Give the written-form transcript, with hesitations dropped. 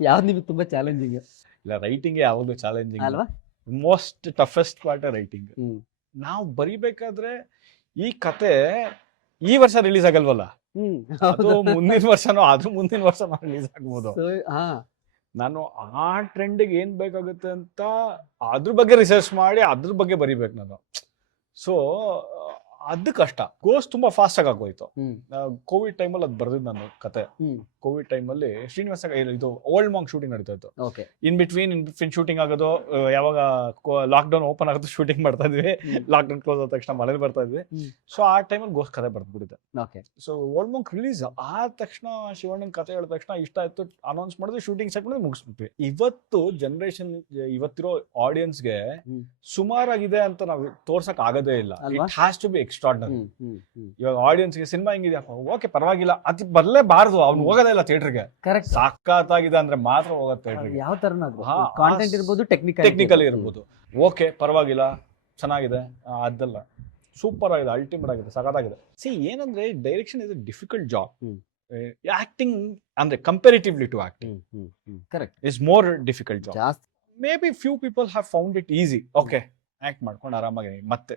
ಯಾವ್ದು ನಿಮ್ಗೆ ತುಂಬಾ ಚಾಲೆಂಜಿಂಗ್ ಇಲ್ಲ, ರೈಟಿಂಗ್ ಯಾವಾಗಲೂ ಚಾಲೆಂಜಿಂಗ್. ಅಲ್ವಾ? Most toughest part writing. Hmm ನಾವು ಬರಿಬೇಕಾದ್ರೆ ಈ ಕತೆ ಈ ವರ್ಷ ರಿಲೀಸ್ ಆಗಲ್ವಲ್ಲ, ಹ್ಮ್ ಅದು ಮುಂದಿನ ವರ್ಷನೋ ಅದ್ರ ಮುಂದಿನ ವರ್ಷನೋ ರಿಲೀಸ್ ಆಗ್ಬೋದು. ಹಾ ನಾನು ಆ ಟ್ರೆಂಡಿಗೆ ಏನ್ ಬೇಕಾಗುತ್ತೆ ಅಂತ ಅದ್ರ ಬಗ್ಗೆ ರಿಸರ್ಚ್ ಮಾಡಿ ಅದ್ರ ಬಗ್ಗೆ ಬರಿಬೇಕು ನಾನು. ಸೊ ಅದು ಕಷ್ಟ. ಕೋರ್ಸ್ ತುಂಬಾ ಫಾಸ್ಟ್ ಆಗಿ ಆಗೋಯ್ತು. ಹ್ಮ್ ಕೋವಿಡ್ ಟೈಮಲ್ಲಿ ಅದು ಬರ್ದಿದ್ದು ನಾನು ಕತೆ. ಹ್ಮ್ ಕೋವಿಡ್ ಟೈಮಲ್ಲಿ ಶ್ರೀನಿವಾಸ ಇದು ಓಲ್ಡ್ ಮಾಂಕ್ ಶೂಟಿಂಗ್ ನಡೀತಾ ಇತ್ತು. ಓಕೆ ಇನ್ ಬಿಟ್ವೀನ್ ಶೂಟಿಂಗ್ ಆಗೋದು, ಯಾವಾಗ ಲಾಕ್ಡೌನ್ ಓಪನ್ ಆಗೋದು ಶೂಟಿಂಗ್ ಮಾಡ್ತಾ ಇದ್ವಿ, ಲಾಕ್ಡೌನ್ ಕ್ಲೋಸ್ ಆದ ತಕ್ಷಣ ಮನೇಲಿ ಬರ್ತಾ ಇದ್ವಿ. ಸೊ ಆ ಟೈಮಲ್ಲಿ ಗೋಸ್ ಕತೆ ಬರ್ದ್ಬಿಟ್ಟಿದೆ. Okay so Old Monk release ಆದ ತಕ್ಷಣ ಶಿವಣ್ಣನ ಕತೆ ಹೇಳಿದ ತಕ್ಷಣ ಇಷ್ಟ ಆಯ್ತು, ಅನೌನ್ಸ್ ಮಾಡಿದ್ವಿ, ಶೂಟಿಂಗ್ ಸೆಟ್ ಮಾಡಿದ್ವಿ, ಮುಗಿಸ್ಬಿಟ್ವಿ. ಇವತ್ತು ಜನರೇಷನ್, ಇವತ್ತಿರೋ ಆಡಿಯನ್ಸ್ಗೆ ಸುಮಾರಾಗಿದೆ ಅಂತ ನಾವು ತೋರ್ಸಕ್ ಆಗೋದೇ ಇಲ್ಲ. ಅಲ್ವಾ? It has to be extraordinary. Hmm ಇವಾಗ ಆಡಿಯನ್ಸ್ಗೆ ಸಿನಿಮಾ ಹೆಂಗಿದೆಯಪ್ಪ, ಓಕೆ ಪರವಾಗಿಲ್ಲ, ಅದು ಬರ್ಲೇಬಾರ್ದು, ಅವ್ನು ಹೋಗೋದೇ ಇಲ್ಲ ಥಿಯೇಟರ್ಗೆ. ಕರೆಕ್ಟ್. ಸಾಕಾಗಿದೆ ಅಂದ್ರೆ ಮಾತ್ರ ಹೋಗೋದು ಥಿಯೇಟರ್ಗೆ. ಯಾವ ತರನಾದ್ರು ಹಾ, ಕಾಂಟೆಂಟ್ ಇರ್ಬೋದು, ಟೆಕ್ನಿಕಲ್ ಇರ್ಬೋದು, ಓಕೆ ಪರವಾಗಿಲ್ಲ, ಚೆನ್ನಾಗಿದೆ, ಅದಲ್ಲ ಸೂಪರ್ ಆಗಿದೆ, ಅಲ್ಟಿಮೇಟ್ ಆಗಿದೆ, ಸಖತ್ತಾಗಿದೆ. ಸಿ ಏನಂದ್ರೆ direction is a difficult job. Acting ಅಂದ್ರೆ comparatively to acting correct is more difficult job. ಜಾಸ್ತಿ may be few people have found it easy. Okay act ಮಾಡ್ಕೊಂಡು ಆರಾಮಾಗಿ ಮತ್ತೆ